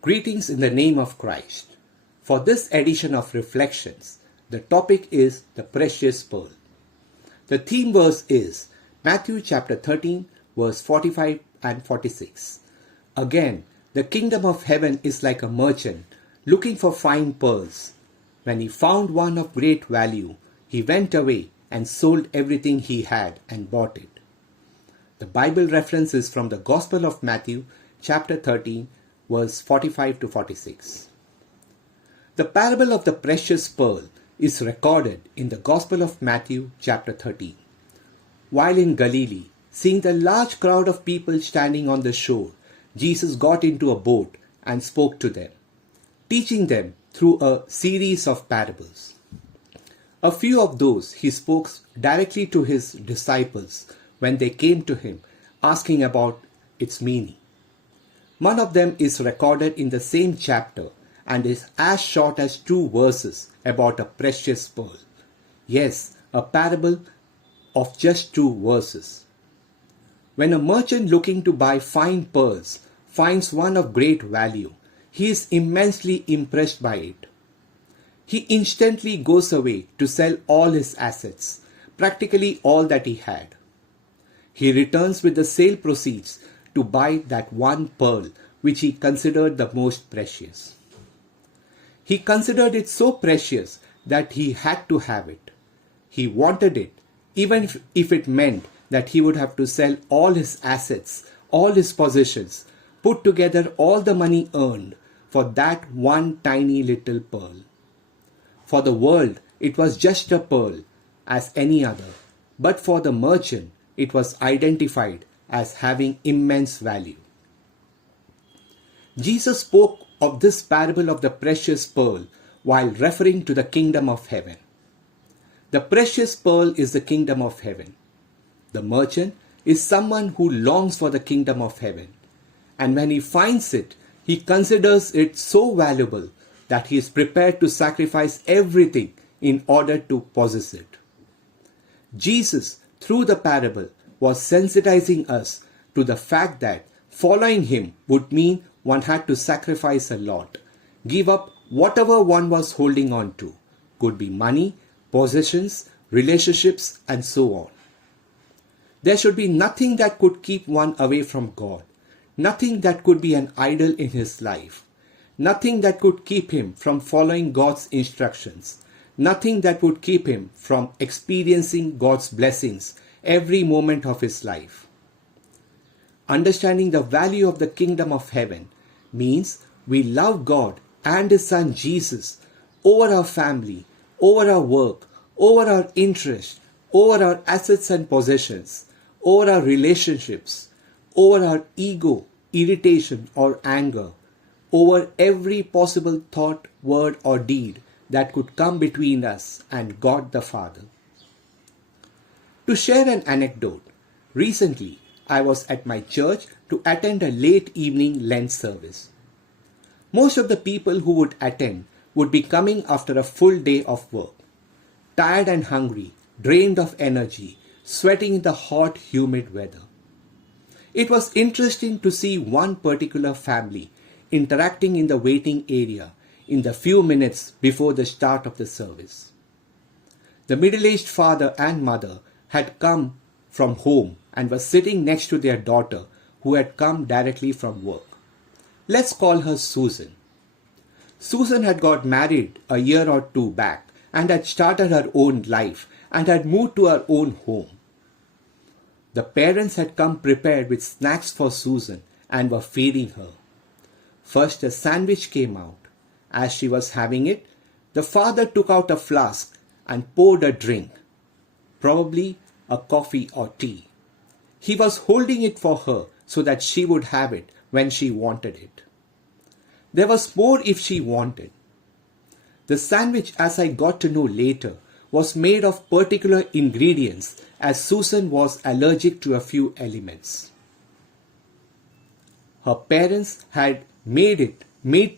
Greetings in the name of Christ. For this edition of Reflections, the topic is the precious pearl. The theme verse is Matthew chapter 13, verse 45 and 46. Again, the kingdom of heaven is like a merchant looking for fine pearls. When he found one of great value, he went away and sold everything he had and bought it. The Bible reference is from the Gospel of Matthew, chapter 13, verse 45 to 46. The parable of the precious pearl is recorded in the Gospel of Matthew, chapter 13. While in Galilee, seeing the large crowd of people standing on the shore, Jesus got into a boat and spoke to them, teaching them through a series of parables. A few of those he spoke directly to his disciples when they came to him, asking about its meaning. One of them is recorded in the same chapter and is as short as 2 verses about a precious pearl. Yes, a parable of just 2 verses. When a merchant looking to buy fine pearls finds one of great value, he is immensely impressed by it. He instantly goes away to sell all his assets, practically all that he had. He returns with the sale proceeds to buy that one pearl which he considered the most precious. He considered it so precious that he had to have it. He wanted it, even if it meant that he would have to sell all his assets, all his possessions, put together all the money earned for that one tiny little pearl. For the world, it was just a pearl as any other, but for the merchant, it was identified as having immense value. Jesus spoke of this parable of the precious pearl while referring to the kingdom of heaven. The precious pearl is the kingdom of heaven. The merchant is someone who longs for the kingdom of heaven, and when he finds it, he considers it so valuable that he is prepared to sacrifice everything in order to possess it. Jesus, through the parable, was sensitizing us to the fact that following him would mean one had to sacrifice a lot, give up whatever one was holding on to, could be money, possessions, relationships, and so on. There should be nothing that could keep one away from God, nothing that could be an idol in his life, nothing that could keep him from following God's instructions, nothing that would keep him from experiencing God's blessings every moment of his life. Understanding the value of the kingdom of heaven means we love God and his son Jesus over our family, over our work, over our interest, over our assets and possessions, over our relationships, over our ego, irritation or anger, over every possible thought, word or deed that could come between us and God the Father. To share an anecdote, recently I was at my church to attend a late evening Lent service. Most of the people who would attend would be coming after a full day of work, tired and hungry, drained of energy, sweating in the hot, humid weather. It was interesting to see one particular family interacting in the waiting area in the few minutes before the start of the service. The middle-aged father and mother had come from home and were sitting next to their daughter who had come directly from work. Let's call her Susan. Susan had got married a year or 2 back and had started her own life and had moved to her own home. The parents had come prepared with snacks for Susan and were feeding her. First a sandwich came out. As she was having it, the father took out a flask and poured a drink, probably a coffee or tea. He was holding it for her so that she would have it when she wanted it. There was more if she wanted. The sandwich, as I got to know later, was made of particular ingredients as Susan was allergic to a few elements. Her parents had made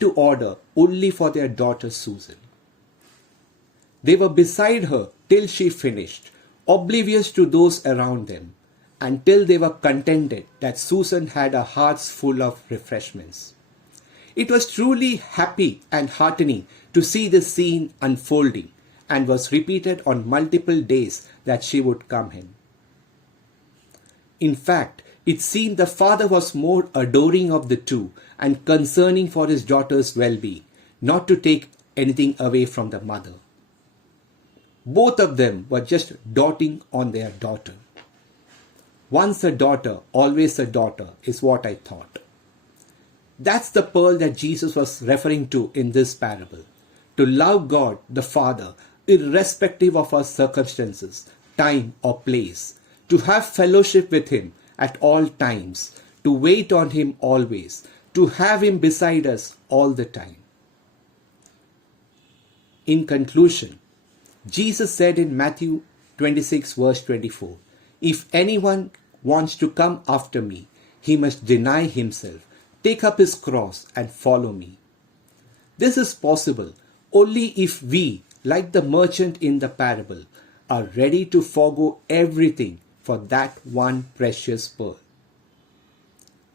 to order only for their daughter Susan. They were beside her till she finished, oblivious to those around them, until they were contented that Susan had her hearts full of refreshments. It was truly happy and heartening to see this scene unfolding, and was repeated on multiple days that she would come in. In fact, it seemed the father was more adoring of the two and concerning for his daughter's well-being, not to take anything away from the mother. Both of them were just doting on their daughter. Once a daughter, always a daughter is what I thought. That's the pearl that Jesus was referring to in this parable. To love God the Father irrespective of our circumstances, time or place. To have fellowship with Him at all times. To wait on Him always. To have Him beside us all the time. In conclusion, Jesus said in Matthew 26 verse 24, "If anyone wants to come after me, he must deny himself, take up his cross and follow me." This is possible only if we, like the merchant in the parable, are ready to forego everything for that one precious pearl.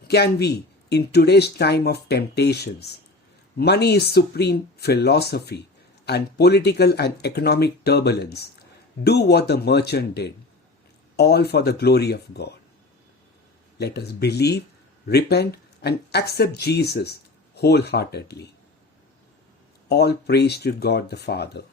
Can we, in today's time of temptations, money is supreme philosophy, and political and economic turbulence, do what the merchant did, all for the glory of God? Let us believe, repent, and accept Jesus wholeheartedly. All praise to God the Father.